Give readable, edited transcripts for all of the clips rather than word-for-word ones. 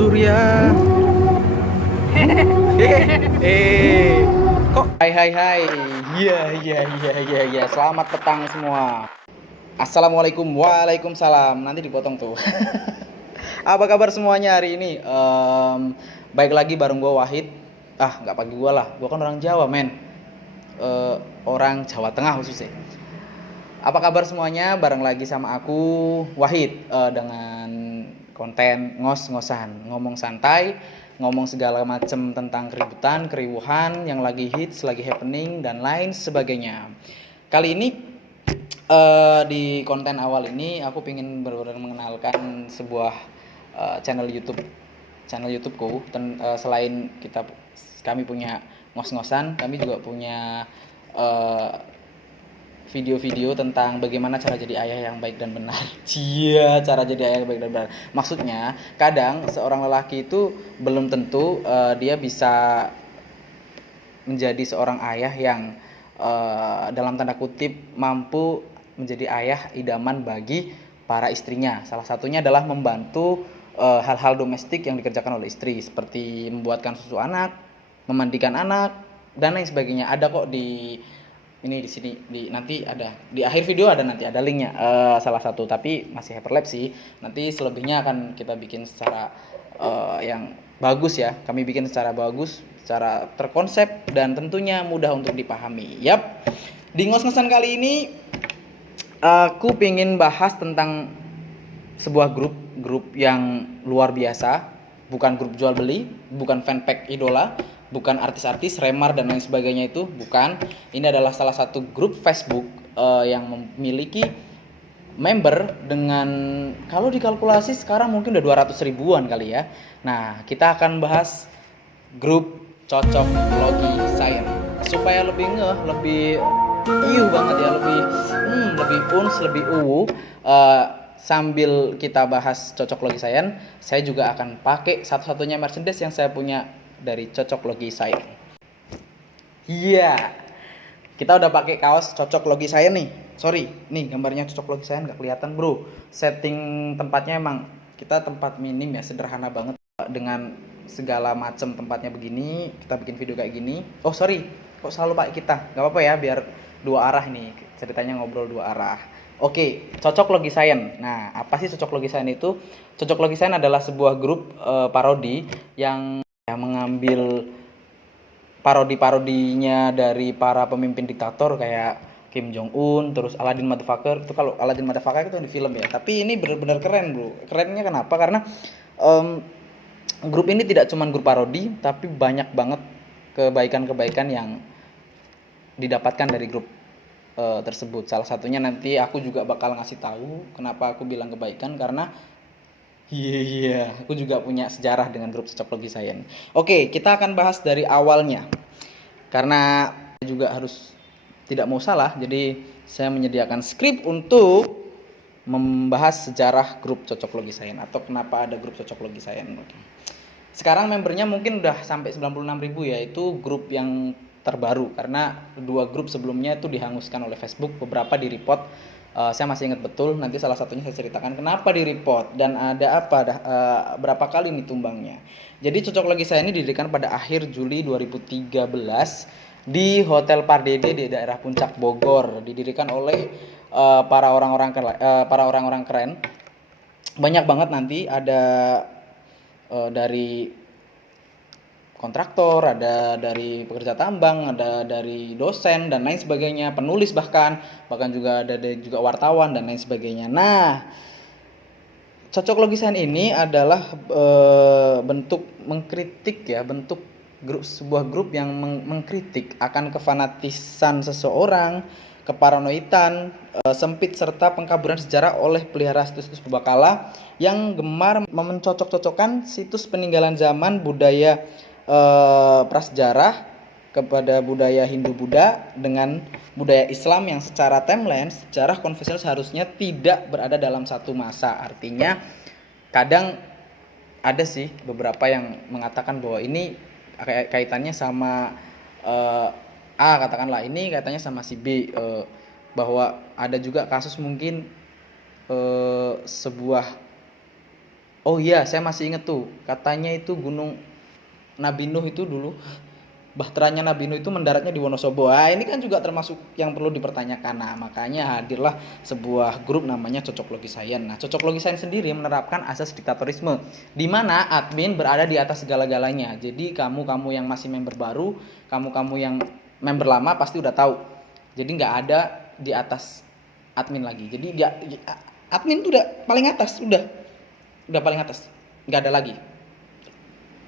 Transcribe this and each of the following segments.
Surya. Kok hai. Iya. Selamat petang semua. Assalamualaikum, waalaikumsalam. Nanti dipotong tuh. Apa kabar semuanya hari ini? Baik lagi bareng gue Wahid. Nggak pagi gue lah. Gue kan orang Jawa, men. Orang Jawa Tengah khususnya. Apa kabar semuanya? Bareng lagi sama aku Wahid dengan konten ngos-ngosan, ngomong santai, ngomong segala macam tentang keributan, keriuhan yang lagi hits, lagi happening dan lain sebagainya. Kali ini di konten awal ini aku ingin benar-benar mengenalkan sebuah channel YouTubeku. Selain kami punya ngos-ngosan, kami juga punya video-video tentang bagaimana cara jadi ayah yang baik dan benar. Iya, cara jadi ayah yang baik dan benar. Maksudnya, kadang seorang lelaki itu belum tentu dia bisa menjadi seorang ayah yang dalam tanda kutip mampu menjadi ayah idaman bagi para istrinya. Salah satunya adalah membantu hal-hal domestik yang dikerjakan oleh istri, seperti membuatkan susu anak, memandikan anak, dan lain sebagainya. Ada kok di sini nanti ada di akhir video, ada linknya, salah satu, tapi masih hyperlapse sih. Nanti selebihnya akan kita bikin secara yang bagus ya. Kami bikin secara bagus, secara terkonsep dan tentunya mudah untuk dipahami. Yap. Di ngos-ngosan kali ini aku pengen bahas tentang sebuah grup yang luar biasa. Bukan grup jual beli, bukan fanpack idola, bukan artis-artis, remar dan lain sebagainya, itu bukan. Ini adalah salah satu grup Facebook yang memiliki member dengan, kalau dikalkulasi sekarang mungkin udah 200 ribuan kali ya. Nah, kita akan bahas grup Cocok Logi Science. Supaya lebih lebih banget ya, lebih uns, lebih sambil kita bahas Cocok Logi Science, saya juga akan pakai satu-satunya merchandise yang saya punya dari Cocok Logi Science. Iya, kita udah pakai kaos Cocok Logi Science nih. Sorry, nih gambarnya Cocok Logi Science nggak kelihatan bro. Setting tempatnya emang kita tempat minim ya, sederhana banget. Dengan segala macam tempatnya begini, kita bikin video kayak gini. Oh sorry, kok selalu pakai kita? Gak apa-apa ya, biar dua arah nih, ceritanya ngobrol dua arah. Oke, Cocok Logi Science. Nah, apa sih Cocok Logi Science itu? Cocok Logi Science adalah sebuah grup parodi yang mengambil parodi-parodinya dari para pemimpin diktator kayak Kim Jong Un, terus Aladdin Motherfucker. Itu kalau Aladdin Motherfucker itu di film ya. Tapi ini benar-benar keren, bro. Kerennya kenapa? Karena grup ini tidak cuma grup parodi, tapi banyak banget kebaikan-kebaikan yang didapatkan dari grup tersebut. Salah satunya nanti aku juga bakal ngasih tahu kenapa aku bilang kebaikan, karena aku juga punya sejarah dengan grup Cocok Logi Science. Oke, kita akan bahas dari awalnya. Karena juga harus tidak mau salah, jadi saya menyediakan skrip untuk membahas sejarah grup Cocok Logi Science atau kenapa ada grup Cocok Logi Science. Oke. Sekarang membernya mungkin udah sampai 96.000 ya. Itu grup yang terbaru karena dua grup sebelumnya itu dihanguskan oleh Facebook, beberapa di report. Saya masih ingat betul, nanti salah satunya saya ceritakan kenapa di report dan ada apa, berapa kali nih tumbangnya. Jadi Cocok Logi Science ini didirikan pada akhir Juli 2013 di Hotel Pardede di daerah Puncak Bogor. Didirikan oleh para orang-orang keren. Banyak banget, nanti ada dari kontraktor, ada dari pekerja tambang, ada dari dosen dan lain sebagainya, penulis bahkan juga ada juga wartawan dan lain sebagainya. Nah, Cocok Logi Science ini adalah bentuk mengkritik ya, bentuk sebuah grup yang mengkritik akan kefanatisan seseorang, keparanoidan, sempit serta pengkaburan sejarah oleh pelihara situs pembakala yang gemar mencocok-cocokkan situs peninggalan zaman budaya prasejarah kepada budaya Hindu-Buddha dengan budaya Islam yang secara timeline, sejarah konvensional seharusnya tidak berada dalam satu masa. Artinya kadang ada sih beberapa yang mengatakan bahwa ini kaitannya sama A, katakanlah ini kaitannya sama si B, bahwa ada juga kasus mungkin sebuah Oh iya, saya masih inget tuh. Katanya itu Gunung Nabi Nuh itu dulu, bahteranya Nabi Nuh itu mendaratnya di Wonosobo. Ah, ini kan juga termasuk yang perlu dipertanyakan. Nah, makanya hadirlah sebuah grup namanya Cocok Logi Science. Nah, Cocok Logi Science sendiri menerapkan asas diktatorisme, di mana admin berada di atas segala-galanya. Jadi kamu-kamu yang masih member baru, kamu-kamu yang member lama pasti udah tahu. Jadi nggak ada di atas admin lagi. Jadi nggak, admin tuh udah paling atas, udah paling atas, nggak ada lagi,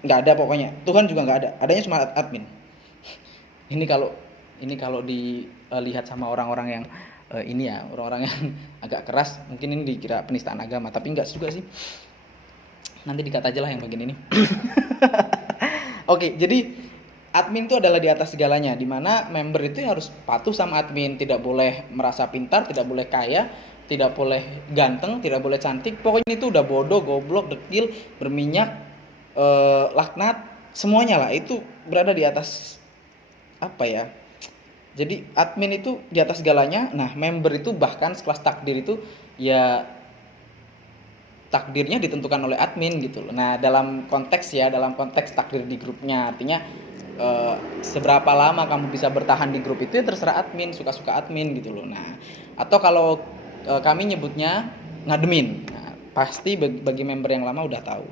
nggak ada pokoknya. Tuhan juga nggak ada, adanya cuma admin. Ini kalau dilihat sama orang-orang yang ini ya, orang-orang yang agak keras, mungkin ini dikira penistaan agama, tapi enggak juga sih. Nanti dikat aja lah yang bagian ini. Oke, jadi admin itu adalah di atas segalanya, dimana member itu harus patuh sama admin, tidak boleh merasa pintar, tidak boleh kaya, tidak boleh ganteng, tidak boleh cantik, pokoknya itu udah bodoh, goblok, dekil, berminyak, laknat, semuanya lah itu berada di atas apa ya. Jadi admin itu di atas segalanya. Nah, member itu bahkan sekelas takdir itu ya takdirnya ditentukan oleh admin gitu loh. Nah, dalam konteks takdir di grupnya, artinya seberapa lama kamu bisa bertahan di grup itu ya terserah admin, suka-suka admin gitu loh. Nah, atau kalau kami nyebutnya ngademin. Nah, pasti bagi member yang lama udah tahu.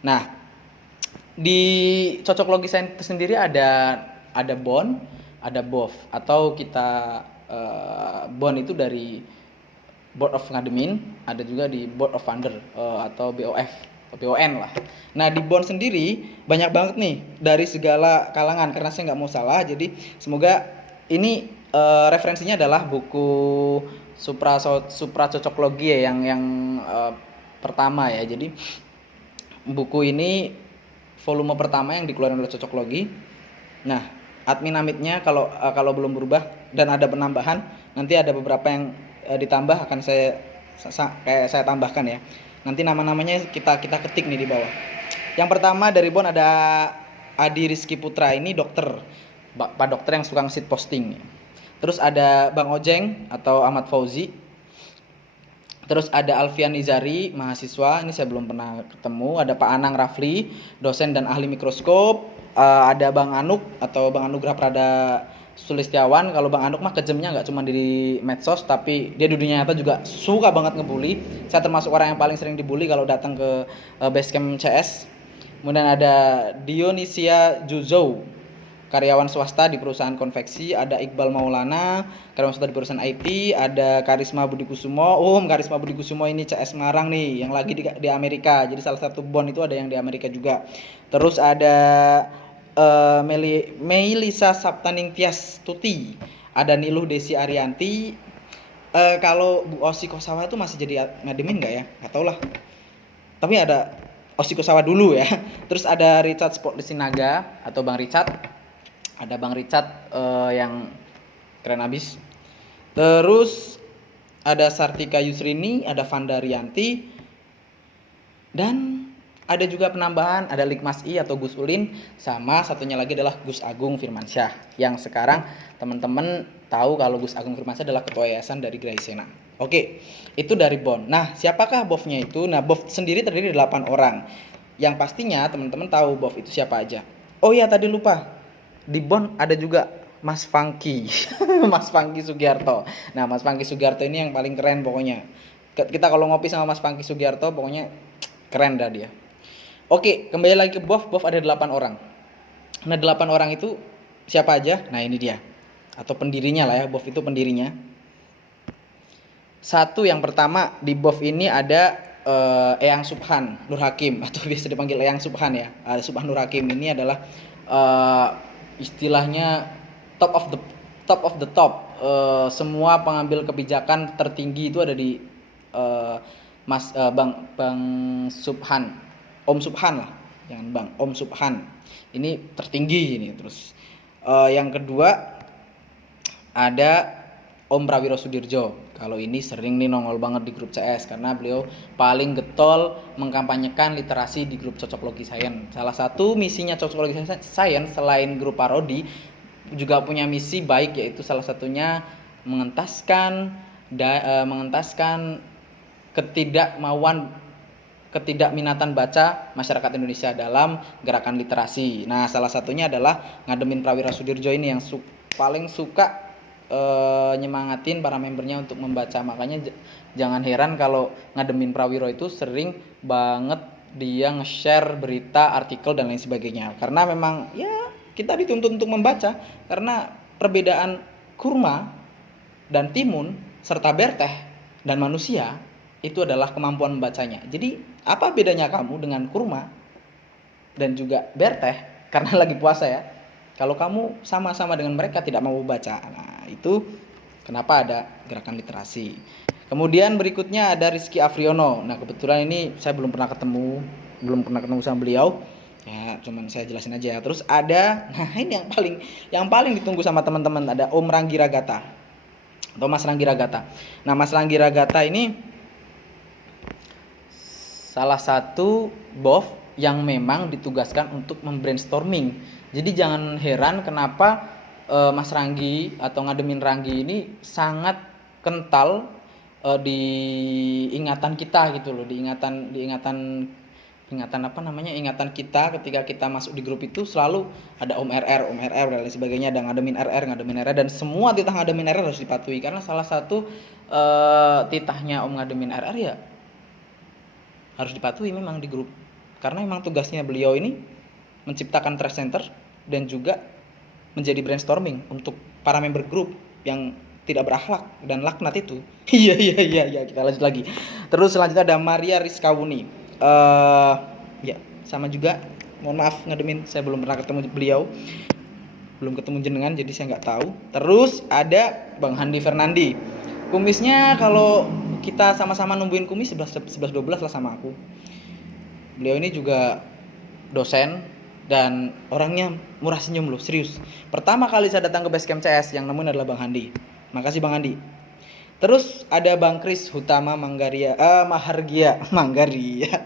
Nah, di Cocok Logi Science sendiri ada bond, ada BOF, atau kita bond itu dari Board of Ngadmin, ada juga di Board of Founder atau BOF atau BON lah. Nah, di bond sendiri banyak banget nih dari segala kalangan, karena saya nggak mau salah, jadi semoga ini referensinya adalah buku Supra Cocok Logi ya, yang pertama ya. Jadi buku ini volume pertama yang dikeluarkan oleh Cocok Logi. Nah, admin amitnya kalau belum berubah dan ada penambahan, nanti ada beberapa yang ditambah akan saya tambahkan ya. Nanti nama-namanya kita ketik nih di bawah. Yang pertama dari Bon ada Adi Rizky Putra, ini dokter, Pak dokter yang suka nge-shit posting. Terus ada Bang Ojeng atau Ahmad Fauzi. Terus ada Alfian Nizari, mahasiswa, ini saya belum pernah ketemu. Ada Pak Anang Rafli, dosen dan ahli mikroskop. Ada Bang Anuk atau Bang Anugrah Prada Sulistiawan. Kalau Bang Anuk mah kejamnya nggak cuma di medsos, tapi dia di dunia nyata juga suka banget ngebully. Saya termasuk orang yang paling sering dibully kalau datang ke basecamp CS. Kemudian ada Dionisia Juzou, karyawan swasta di perusahaan konveksi. Ada Iqbal Maulana, karyawan swasta di perusahaan IT. Ada Karisma Budi Kusumo. Karisma Budi Kusumo ini CS Semarang nih, yang lagi di Amerika. Jadi salah satu bond itu ada yang di Amerika juga. Terus ada Melisa Saptaning Tias Tuti. Ada Niluh Desi Arianti. Kalau Bu Osi Kosawa itu masih jadi ngademin nggak ya? Nggak tau lah. Tapi ada Osi Kosawa dulu ya. Terus ada Richard Sport Desinaga atau Bang Richard. Ada Bang Richard yang keren abis. Terus ada Sartika Yusrini, ada Vanda Rianti, dan ada juga penambahan, ada Likmas I atau Gus Ulin, sama satunya lagi adalah Gus Agung Firmansyah, yang sekarang teman-teman tahu kalau Gus Agung Firmansyah adalah ketua yayasan dari Graisena. Oke, itu dari BON. Nah, siapakah BOF-nya itu? Nah, BOF sendiri terdiri 8 orang. Yang pastinya teman-teman tahu BOF itu siapa aja. Oh iya, tadi lupa. Di BON ada juga Mas Funky. Mas Funky Sugiarto. Nah, Mas Funky Sugiarto ini yang paling keren pokoknya. Kita kalau ngopi sama Mas Funky Sugiarto pokoknya keren dah dia. Oke, kembali lagi ke BOF. BOF ada 8 orang. Nah, 8 orang itu siapa aja? Nah, ini dia. Atau pendirinya lah ya, BOF itu pendirinya. Satu, yang pertama di BOF ini ada Eyang Subhan Nur Hakim, atau biasa dipanggil Eyang Subhan ya. Subhan Nur Hakim ini adalah istilahnya top of the top. Semua pengambil kebijakan tertinggi itu ada di Bang Subhan. Om Subhan lah, jangan Bang, Om Subhan. Ini tertinggi ini. Terus yang kedua ada Om Prawiro Sudirjo. Kalau ini sering nih nongol banget di grup CS karena beliau paling getol mengkampanyekan literasi di grup Cocok Logi Science. Salah satu misinya Cocok Logi Science selain grup parodi juga punya misi baik, yaitu salah satunya mengentaskan ketidakmauan ketidakminatan baca masyarakat Indonesia dalam gerakan literasi. Nah, salah satunya adalah ngademin Prawira Sudirjo ini yang paling suka nyemangatin para membernya untuk membaca. Makanya jangan heran kalau ngademin Prawiro itu sering banget dia nge-share berita, artikel dan lain sebagainya. Karena memang ya kita dituntut untuk membaca, karena perbedaan kurma dan timun serta berteh dan manusia itu adalah kemampuan membacanya. Jadi apa bedanya kamu dengan kurma dan juga berteh karena lagi puasa ya? Kalau kamu sama-sama dengan mereka tidak mau baca. Nah, itu kenapa ada gerakan literasi. Kemudian berikutnya ada Rizky Afriono. Nah, kebetulan ini saya belum pernah ketemu sama beliau. Ya, cuman saya jelasin aja ya. Terus ada, nah ini yang paling ditunggu sama teman-teman, ada Om Ranggi Ragata atau Mas Ranggi Ragata. Nah, Mas Ranggi Ragata ini salah satu BOF yang memang ditugaskan untuk membrainstorming. Jadi jangan heran kenapa Mas Ranggi atau ngademin Ranggi ini sangat kental di ingatan kita gitu loh, ingatan kita ketika kita masuk di grup itu selalu ada Om RR dan lain sebagainya, ada ngademin RR dan semua titah ngademin RR harus dipatuhi karena salah satu titahnya Om ngademin RR ya harus dipatuhi memang di grup. Karena memang tugasnya beliau ini menciptakan trust center dan juga menjadi brainstorming untuk para member grup yang tidak berakhlak dan laknat itu. Iya, kita lanjut lagi. Terus selanjutnya ada Maria Rizkawuni. Ya, sama juga. Mohon maaf ngademin, saya belum pernah ketemu beliau. Belum ketemu jenengan jadi saya nggak tahu. Terus ada Bang Handi Fernandi. Kumisnya kalau kita sama-sama nungguin kumis 11-12 lah sama aku. Beliau ini juga dosen dan orangnya murah senyum loh, serius. Pertama kali saya datang ke Basecamp CS yang nemuin adalah Bang Handi. Makasih Bang Handi. Terus ada Bang Kris Hutama Mahargia.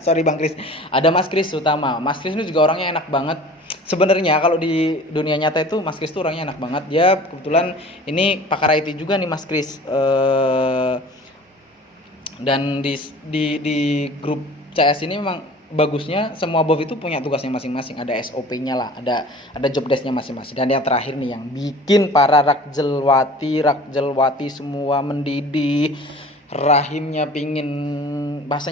Sorry Bang Kris. Ada Mas Kris Hutama. Mas Kris ini juga orangnya enak banget. Sebenarnya kalau di dunia nyata itu Mas Kris tuh orangnya enak banget. Dia kebetulan ini pakar IT juga nih Mas Kris. Dan di grup CS ini memang bagusnya semua BOF itu punya tugasnya masing-masing, ada SOP-nya lah, ada job desk-nya masing-masing. Dan yang terakhir nih yang bikin para rakjelwati semua mendidih, rahimnya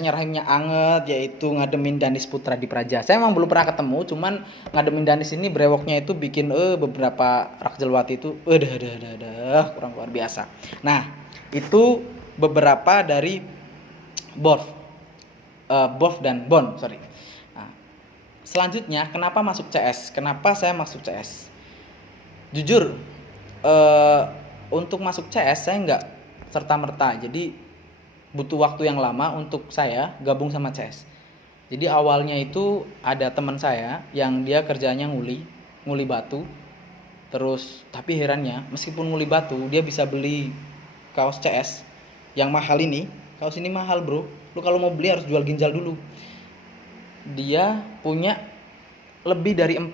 rahimnya anget, yaitu ngademin Danis Putra di Praja. Saya emang belum pernah ketemu, cuman ngademin Danis ini brewoknya itu bikin beberapa rakjelwati itu kurang luar biasa. Nah, itu beberapa dari BOF dan BON, sorry. Nah, selanjutnya kenapa masuk CS? Kenapa saya masuk CS? Jujur, untuk masuk CS saya nggak serta-merta. Jadi butuh waktu yang lama untuk saya gabung sama CS. Jadi awalnya itu ada teman saya yang dia kerjanya nguli batu. Terus tapi herannya meskipun nguli batu dia bisa beli kaos CS yang mahal ini. Kaos ini mahal bro, lu kalau mau beli harus jual ginjal dulu. Dia punya lebih dari 4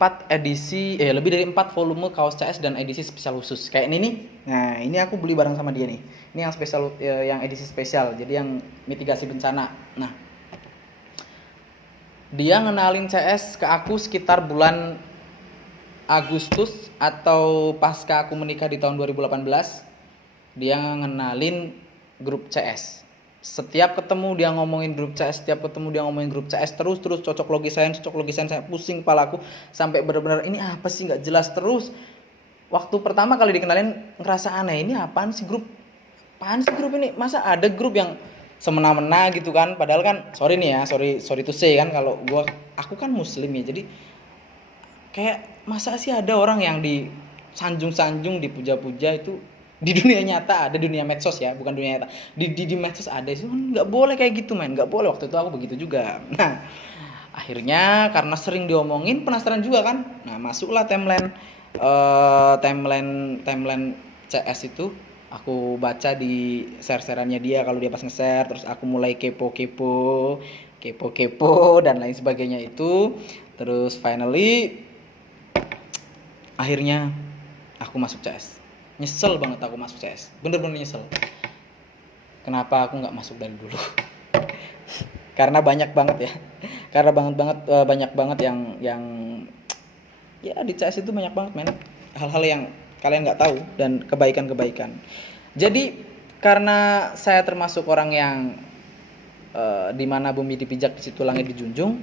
volume kaos CS dan edisi spesial khusus. Kayak ini nih. Nah, ini aku beli bareng sama dia nih. Ini yang spesial, yang edisi spesial. Jadi yang mitigasi bencana. Nah, dia ngenalin CS ke aku sekitar bulan Agustus atau pasca aku menikah di tahun 2018. Dia ngenalin grup CS. Setiap ketemu dia ngomongin grup CS, terus cocok logisan saya pusing kepalaku sampai benar-benar ini apa sih nggak jelas terus. Waktu pertama kali dikenalin ngerasa aneh, ini apaan sih grup ini, masa ada grup yang semena-mena gitu kan, padahal kan sorry to say kan, kalau aku kan muslim ya, jadi kayak masa sih ada orang yang disanjung-sanjung, dipuja-puja itu di dunia nyata, ada dunia medsos ya, bukan dunia nyata. Di medsos ada sih, nggak boleh kayak gitu men, nggak boleh. Waktu itu aku begitu juga. Nah, akhirnya karena sering diomongin, penasaran juga kan. Nah, masuklah timeline CS itu. Aku baca di share-shareannya dia kalau dia pas nge-share, terus aku mulai kepo dan lain sebagainya itu. Terus finally akhirnya aku masuk CS. Nyesel banget aku masuk CS, bener-bener nyesel. Kenapa aku nggak masuk dari dulu? Karena banyak banget ya. Karena banyak banget yang ya di CS itu banyak banget men. Hal-hal yang kalian nggak tahu dan kebaikan-kebaikan. Jadi karena saya termasuk orang yang di mana bumi dipijak di situ langit dijunjung,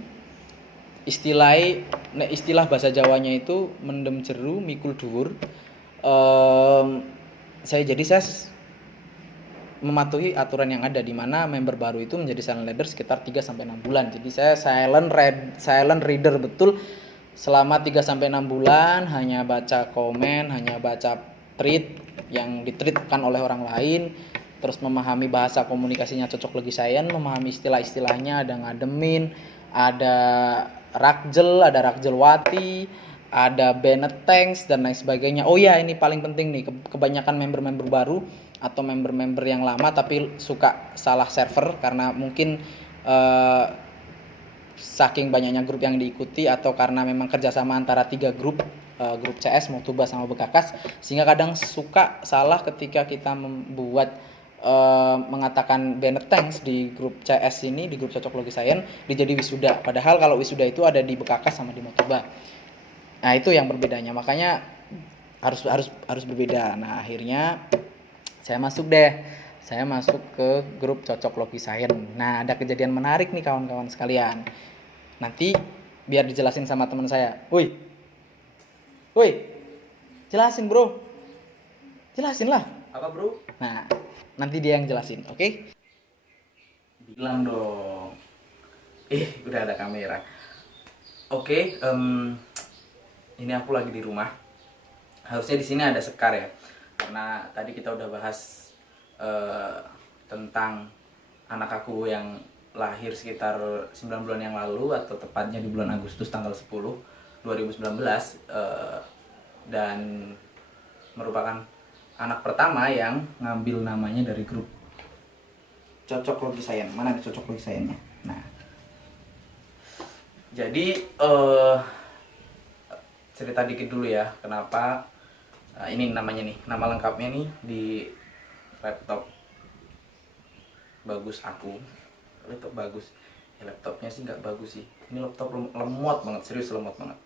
istilah bahasa Jawanya itu mendem jeru mikul dhuwur. Saya mematuhi aturan yang ada, di mana member baru itu menjadi silent reader sekitar 3 sampai 6 bulan. Jadi saya silent reader betul selama 3 sampai 6 bulan, hanya baca komen, hanya baca tweet yang ditweetkan oleh orang lain, terus memahami bahasa komunikasinya cocok logi science, memahami istilah-istilahnya, ada ngademin, ada rakjelwati, ada Bennett Tanks dan lain sebagainya. Oh ya, ini paling penting nih, kebanyakan member-member baru atau member-member yang lama tapi suka salah server karena mungkin saking banyaknya grup yang diikuti atau karena memang kerjasama antara 3 grup CS, Motuba sama Bekakas, sehingga kadang suka salah ketika kita membuat mengatakan Bennett Tanks di grup CS ini, di grup Cocok Logi Science dijadi wisuda, padahal kalau wisuda itu ada di Bekakas sama di Motuba. Nah itu yang berbedanya, makanya harus berbeda. Nah akhirnya saya masuk ke grup Cocok Logi Science. Nah ada kejadian menarik nih kawan-kawan sekalian, nanti biar dijelasin sama teman saya. Woi, jelasin bro, jelasin lah. Apa bro? Nah nanti dia yang jelasin, oke? Bilang dong. Udah ada kamera. Oke, ini aku lagi di rumah. Harusnya di sini ada Sekar ya, karena tadi kita udah bahas tentang anak aku yang lahir sekitar 9 bulan yang lalu, atau tepatnya di bulan Agustus tanggal 10 2019, dan merupakan anak pertama yang ngambil namanya dari grup Cocok Logi Science. Mana nih Cocok Logi Science-nya? Nah, jadi cerita dikit dulu ya, kenapa ini namanya nih, nama lengkapnya nih di laptop bagus aku. Laptop bagus ya, laptopnya sih nggak bagus sih, ini laptop lemot banget, serius lemot banget.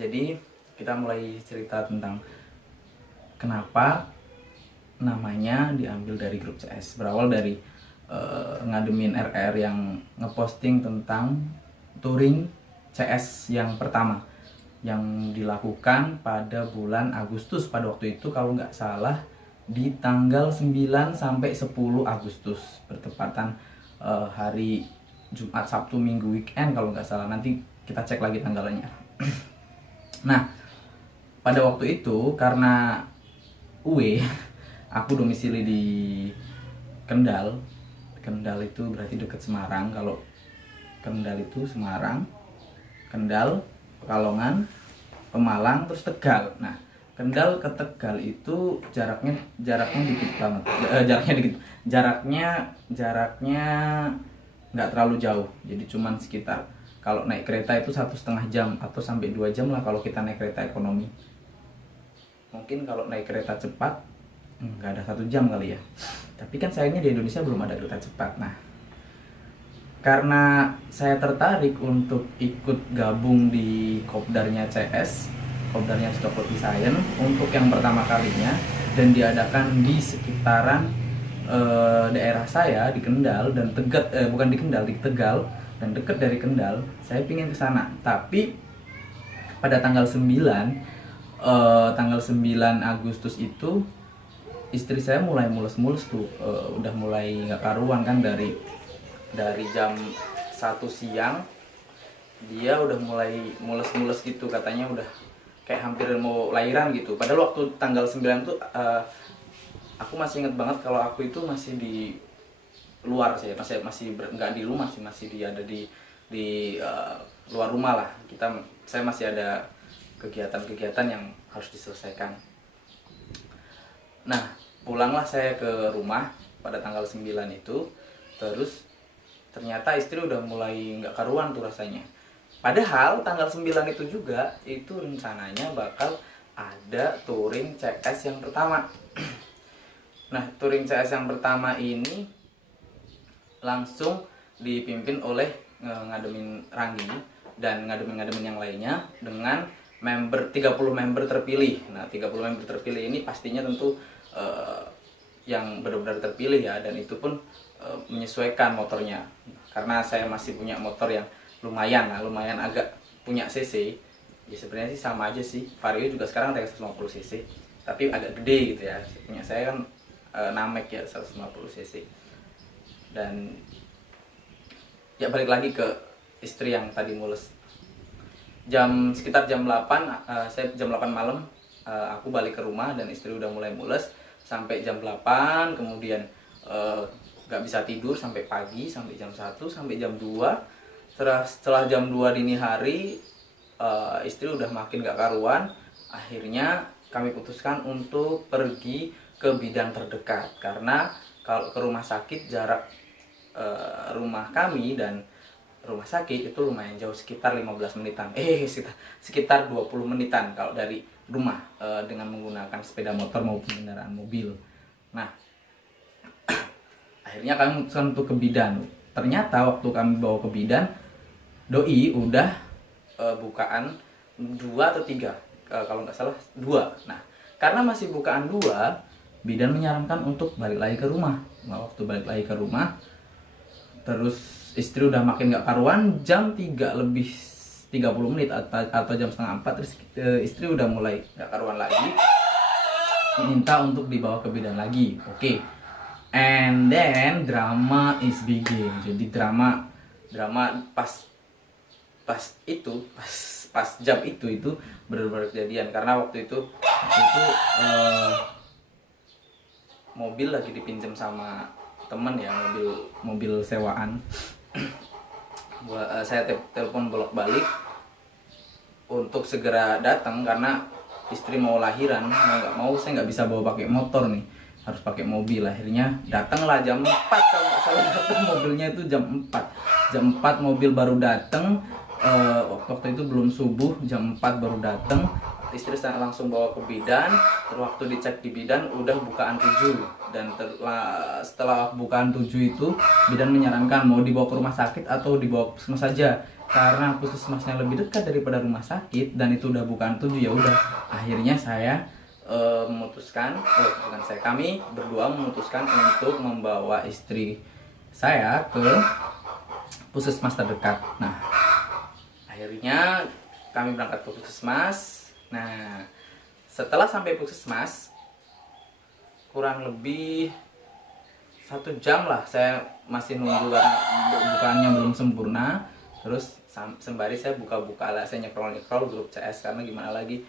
Jadi kita mulai cerita tentang kenapa namanya diambil dari grup CS. Berawal dari ngademin RR yang ngeposting tentang touring CS yang pertama yang dilakukan pada bulan Agustus, pada waktu itu kalau nggak salah di tanggal 9 sampai 10 Agustus, bertepatan hari Jumat, Sabtu, Minggu, weekend kalau nggak salah, nanti kita cek lagi tanggalnya. Nah pada waktu itu karena aku domisili di Kendal itu berarti dekat Semarang. Kalau Kendal itu Semarang, Kendal, Pekalongan, Pemalang, terus Tegal. Nah Kendal ke Tegal itu jaraknya dikit banget. Jaraknya nggak terlalu jauh, jadi cuman sekitar, kalau naik kereta itu 1,5 jam atau sampai 2 jam lah kalau kita naik kereta ekonomi. Mungkin kalau naik kereta cepat nggak ada 1 jam kali ya. Tapi kan sayangnya di Indonesia belum ada kereta cepat. Nah karena saya tertarik untuk ikut gabung di kopdarnya CS, kopdarnya Cocok Logi Science untuk yang pertama kalinya, dan diadakan di sekitaran daerah saya di Kendal dan bukan di Kendal, di Tegal, dan dekat dari Kendal. Saya pingin ke sana, tapi pada tanggal 9 Agustus itu istri saya mulai mules-mules tuh, udah mulai nggak karuan kan, dari jam 1 siang dia udah mulai mules-mules gitu, katanya udah kayak hampir mau lahiran gitu. Padahal waktu tanggal 9 tuh aku masih inget banget kalau aku itu masih di luar sih, masih nggak di rumah sih, masih ada di luar rumah lah. Saya masih ada kegiatan-kegiatan yang harus diselesaikan. Nah pulanglah saya ke rumah pada tanggal 9 itu, terus ternyata istri udah mulai nggak karuan tuh rasanya. Padahal tanggal 9 itu juga itu rencananya bakal ada touring CS yang pertama. Nah touring CS yang pertama ini langsung dipimpin oleh ngademin Ranggi dan ngademin yang lainnya dengan 30 member terpilih. Nah, 30 member terpilih ini pastinya tentu yang benar-benar terpilih ya, dan itu pun menyesuaikan motornya. Karena saya masih punya motor yang lumayan agak punya cc. Ya sebenarnya sih sama aja sih. Vario juga sekarang ada 150 cc, tapi agak gede gitu ya. Punya saya kan Namek ya 150 cc. Dan ya balik lagi ke istri yang tadi mules. Sekitar jam 8, saya jam 8 malam aku balik ke rumah dan istri udah mulai mules sampai jam 8, kemudian gak bisa tidur sampai pagi, sampai jam 1, sampai jam 2. Setelah jam 2 dini hari istri udah makin gak karuan. Akhirnya kami putuskan untuk pergi ke bidan terdekat, karena kalau ke rumah sakit jarak rumah kami dan rumah sakit itu lumayan jauh, sekitar 15 menitan. Sekitar 20 menitan kalau dari rumah dengan menggunakan sepeda motor maupun kendaraan mobil. Nah, akhirnya kami memutuskan untuk ke bidan. Ternyata waktu kami bawa ke bidan, doi udah bukaan 2 atau 3, kalau nggak salah 2. Nah, karena masih bukaan 2, bidan menyarankan untuk balik lagi ke rumah. Nah, waktu balik lagi ke rumah, terus istri udah makin gak karuan, jam 3 lebih 30 menit atau jam setengah 4, terus istri udah mulai gak karuan lagi, minta untuk dibawa ke bidan lagi. Oke. And then drama is begin. Jadi drama pas jam itu benar-benar kejadian, karena waktu itu mobil lagi dipinjam sama temen ya, mobil sewaan. Saya telepon bolak-balik untuk segera datang karena istri mau lahiran. Mau nggak mau saya nggak bisa bawa pakai motor nih, harus pakai mobil. Akhirnya datanglah jam 4, kalau nggak salah datang mobilnya itu jam 4 mobil baru datang. Waktu itu belum subuh, jam 4 baru datang. Istri saya langsung bawa ke bidan. Waktu dicek di bidan udah bukaan 7, dan setelah bukaan 7 itu bidan menyarankan mau dibawa ke rumah sakit atau dibawa ke puskesmas saja, karena puskesmasnya lebih dekat daripada rumah sakit dan itu udah bukaan 7. Ya udah, akhirnya saya kami berdua memutuskan untuk membawa istri saya ke puskesmas terdekat. Nah, akhirnya kami berangkat ke puskesmas. Nah, setelah sampai puskesmas kurang lebih 1 jam lah, saya masih nunggu karena bukaannya belum sempurna. Terus sembari saya buka-buka lah, saya nyekrol grup CS, karena gimana lagi,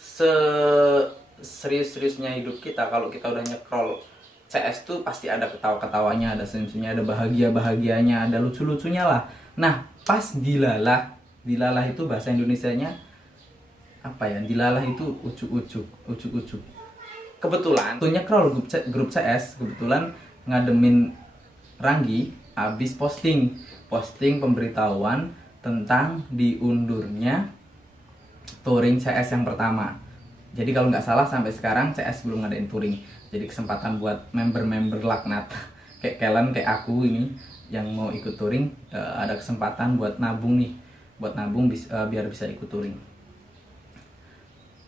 serius-seriusnya hidup kita, kalau kita udah nyekrol CS tuh pasti ada ketawa-ketawanya, ada senyum-senyumnya, ada bahagia-bahagianya, ada lucu-lucunya lah. Nah, pas dilalah itu bahasa Indonesianya apa ya? Dilalah itu ucuk-ucuk. Kebetulan tuh nyekrol grup CS, kebetulan ngademin Ranggi habis posting pemberitahuan tentang diundurnya touring CS yang pertama. Jadi kalau nggak salah sampai sekarang CS belum ngadain touring. Jadi kesempatan buat member-member laknat kayak kalian, kayak aku ini yang mau ikut touring, ada kesempatan buat nabung biar bisa ikut touring.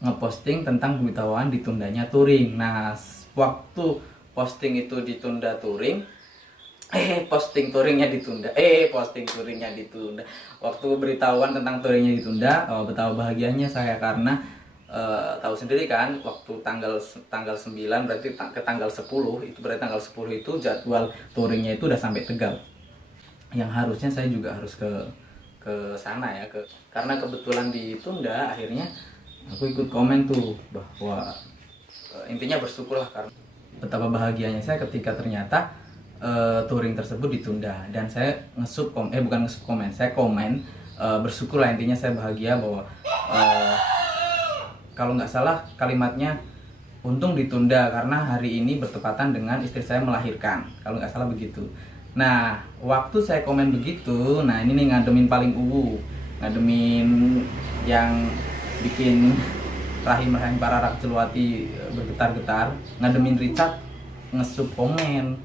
Ngeposting tentang pemberitahuan ditundanya touring. Nah, waktu posting itu ditunda touring, posting touringnya ditunda. Waktu beritahuan tentang touringnya ditunda, betapa bahagianya saya, karena tahu sendiri kan, waktu tanggal 9 berarti ke tanggal 10, itu berarti tanggal 10 itu jadwal touringnya itu udah sampai Tegal. Yang harusnya saya juga harus ke sana ya, karena kebetulan ditunda. Akhirnya aku ikut komen tuh bahwa intinya bersyukurlah, karena betapa bahagianya saya ketika ternyata touring tersebut ditunda. Dan saya saya komen bersyukurlah, intinya saya bahagia bahwa kalau nggak salah kalimatnya, untung ditunda karena hari ini bertepatan dengan istri saya melahirkan, kalau nggak salah begitu. Nah, waktu saya komen begitu, nah ini nih ngademin paling ngademin yang bikin rahim para rak Celuati bergetar-getar, ngademin Richard nge-sub komen,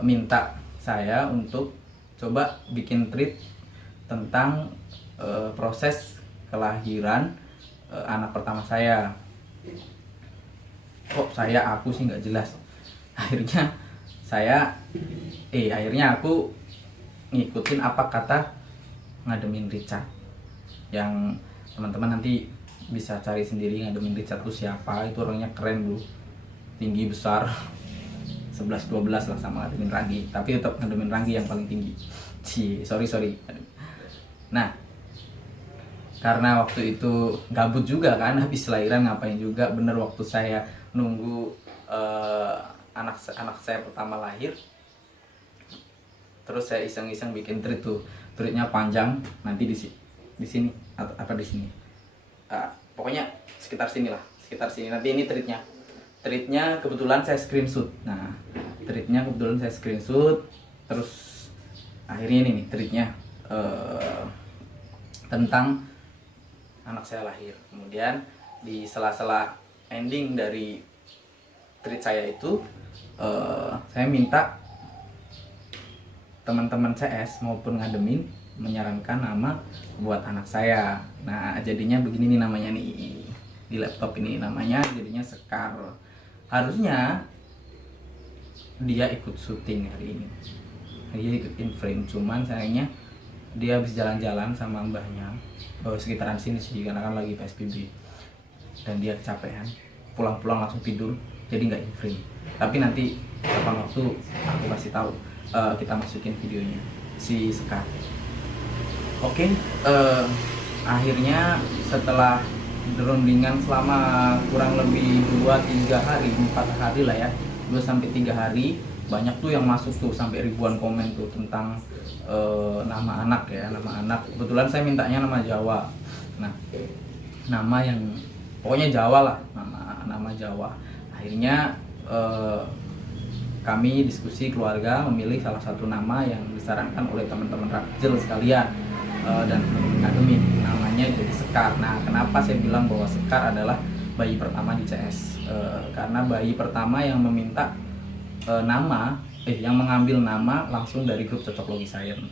minta saya untuk coba bikin treat tentang proses kelahiran anak pertama saya. Kok aku sih nggak jelas. Akhirnya aku ngikutin apa kata Ngademin Richard, yang teman-teman nanti bisa cari sendiri. Ngademin Richard itu siapa. Itu orangnya keren bro, tinggi besar 11-12 lah sama Ngademin Ranggi, tapi tetap Ngademin Ranggi yang paling tinggi. Sorry. Nah, karena waktu itu gabut juga kan, habis lahiran ngapain juga, bener waktu saya nunggu anak saya pertama lahir, terus saya iseng-iseng bikin treat tuh. Treatnya panjang, nanti di sini atau di sini, pokoknya sekitar sini nanti. Ini treatnya kebetulan saya screenshot. Nah, treatnya kebetulan saya screenshot. Terus akhirnya ini nih treatnya tentang anak saya lahir. Kemudian di sela-sela ending dari treat saya itu, saya minta teman-teman CS maupun Ngademin menyarankan nama buat anak saya. Nah, jadinya begini nih namanya nih di laptop ini, namanya jadinya Sekar. Harusnya dia ikut syuting hari ini, dia ikut in frame, cuman sayangnya dia habis jalan-jalan sama mbahnya sekitaran sini sih, karena kan lagi PSBB, dan dia kecapean, pulang-pulang langsung tidur, jadi nggak in frame. Tapi nanti kapan waktu aku kasih tahu, kita masukin videonya si Sekar. Oke, akhirnya setelah rundingan selama kurang lebih 2-3 hari, 4 hari lah ya, 2-3 hari, banyak tuh yang masuk tuh, sampai ribuan komen tuh tentang nama anak ya, nama anak. Kebetulan saya mintanya nama Jawa. Nah, nama yang pokoknya Jawa lah, nama Jawa. Akhirnya kami diskusi keluarga memilih salah satu nama yang disarankan oleh teman-teman Rakjel sekalian dan Ngademin, namanya jadi Sekar. Nah, kenapa saya bilang bahwa Sekar adalah bayi pertama di CS? Karena bayi pertama yang meminta yang mengambil nama langsung dari grup Cocok Logi Science.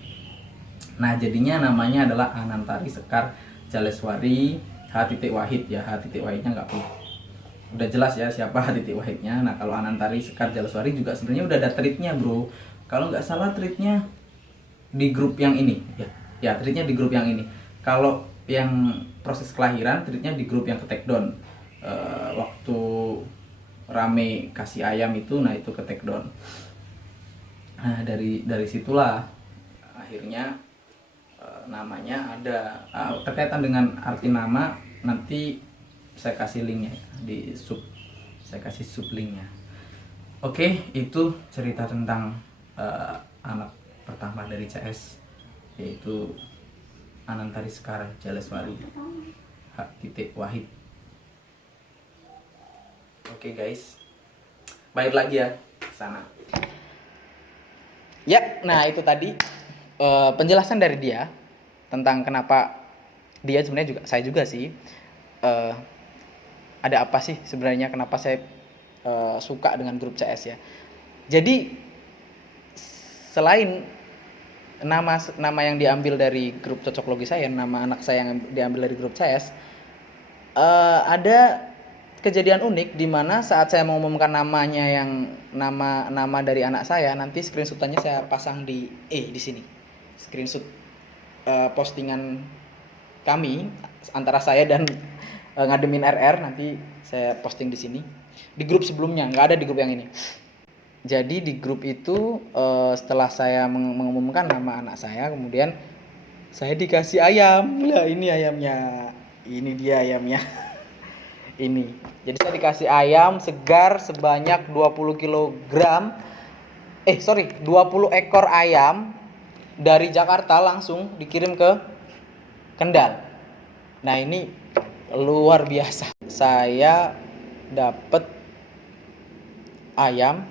Nah, jadinya namanya adalah Anantari Sekar Jaleswari H. Wahid ya. H. Wahidnya nggak perlu, udah jelas ya siapa H. Wahidnya. Nah, kalau Anantari Sekar Jaleswari juga sebenarnya udah ada treatnya bro. Kalau nggak salah treatnya di grup yang ini ya treatnya di grup yang ini. Kalau yang proses kelahiran treatnya di grup yang ke take down, waktu rame kasih ayam itu, nah itu ke take down. Nah, dari situlah akhirnya namanya ada. Terkaitan dengan arti nama nanti saya kasih linknya di saya kasih linknya. Oke, itu cerita tentang anak pertama dari CS, yaitu Anantari Sekar Jaleswari H. Wahid. Oke guys, balik lagi ya ke sana. Ya, nah itu tadi penjelasan dari dia tentang kenapa dia sebenarnya saya juga sih, ada apa sih sebenarnya kenapa saya suka dengan grup CS ya. Jadi selain nama yang diambil dari grup Cocok Logi saya, nama anak saya yang diambil dari grup CS, ada kejadian unik di mana saat saya mengumumkan namanya, yang nama dari anak saya, nanti screenshotannya saya pasang di sini. Screenshot postingan kami antara saya dan Ngademin RR, nanti saya posting di sini. Di grup sebelumnya, nggak ada di grup yang ini. Jadi di grup itu setelah saya mengumumkan nama anak saya, kemudian saya dikasih ayam. Lah ini ayamnya. Ini dia ayamnya. Ini. Jadi saya dikasih ayam segar sebanyak 20 ekor ayam dari Jakarta langsung dikirim ke Kendal. Nah, ini luar biasa. Saya dapat ayam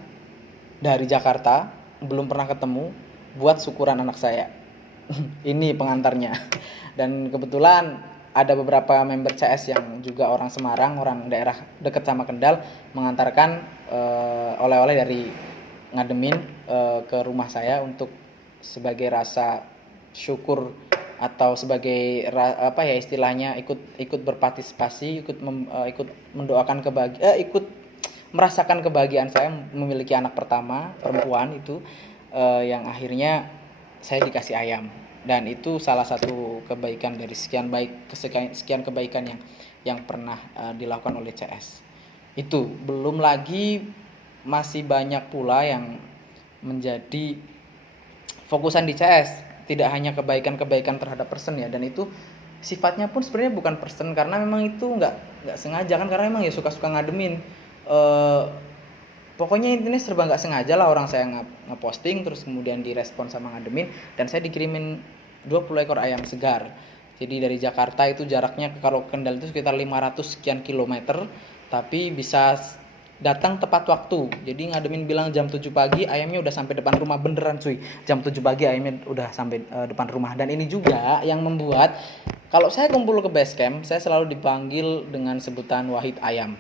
dari Jakarta, belum pernah ketemu, buat syukuran anak saya. Ini pengantarnya. Dan kebetulan ada beberapa member CS yang juga orang Semarang, orang daerah dekat sama Kendal, mengantarkan oleh-oleh dari ngademin ke rumah saya untuk sebagai rasa syukur atau sebagai apa ya istilahnya ikut berpartisipasi, ikut mendoakan ikut merasakan kebahagiaan saya memiliki anak pertama perempuan itu, yang akhirnya saya dikasih ayam. Dan itu salah satu kebaikan dari sekian kebaikan yang pernah dilakukan oleh CS. Itu belum lagi masih banyak pula yang menjadi fokusan di CS. Tidak hanya kebaikan-kebaikan terhadap person ya, dan itu sifatnya pun sebenarnya bukan person, karena memang itu nggak sengaja kan, karena memang ya suka-suka ngademin. Pokoknya intinya serba nggak sengaja lah, orang saya ngeposting terus kemudian direspon sama ngademin, dan saya dikirimin 20 ekor ayam segar. Jadi dari Jakarta itu jaraknya kalau Kendal itu sekitar 500 sekian kilometer, tapi bisa datang tepat waktu. Jadi ngademin bilang jam 7 pagi, ayamnya udah sampai depan rumah, beneran cuy. Jam 7 pagi ayamnya udah sampai depan rumah. Dan ini juga yang membuat kalau saya kumpul ke base camp, saya selalu dipanggil dengan sebutan Wahid Ayam.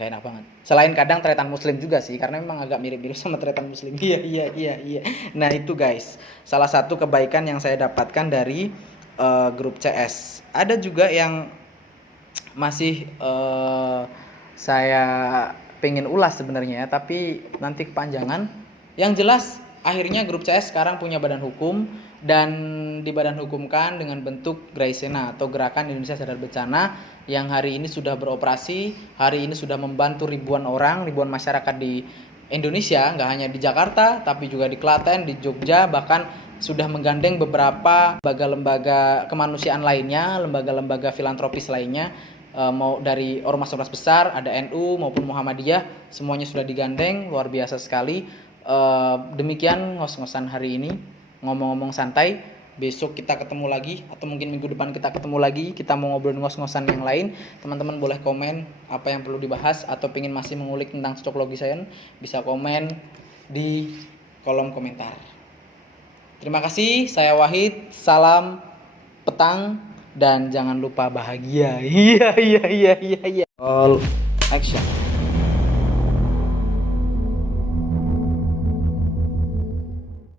Gak enak banget. Selain kadang tretan muslim juga sih, karena memang agak mirip-mirip sama tretan muslim. Iya. Nah itu guys, salah satu kebaikan yang saya dapatkan dari grup CS. Ada juga yang masih saya pengen ulas sebenarnya, tapi nanti kepanjangan. Yang jelas akhirnya grup CS sekarang punya badan hukum, dan di badan hukumkan dengan bentuk Graisena atau Gerakan Indonesia Sadar Bencana, yang hari ini sudah beroperasi, hari ini sudah membantu ribuan masyarakat di Indonesia, nggak hanya di Jakarta tapi juga di Klaten, di Jogja, bahkan sudah menggandeng beberapa lembaga-lembaga kemanusiaan lainnya, lembaga-lembaga filantropis lainnya, mau dari ormas-ormas besar, ada NU maupun Muhammadiyah, semuanya sudah digandeng, luar biasa sekali. Demikian ngos-ngosan hari ini, ngomong-ngomong santai. Besok kita ketemu lagi, atau mungkin minggu depan kita ketemu lagi, kita mau ngobrol ngos-ngosan yang lain. Teman-teman boleh komen apa yang perlu dibahas, atau pengen masih mengulik tentang cocok logi sains, bisa komen di kolom komentar. Terima kasih, saya Wahid, salam petang, dan jangan lupa bahagia. Iya. All action.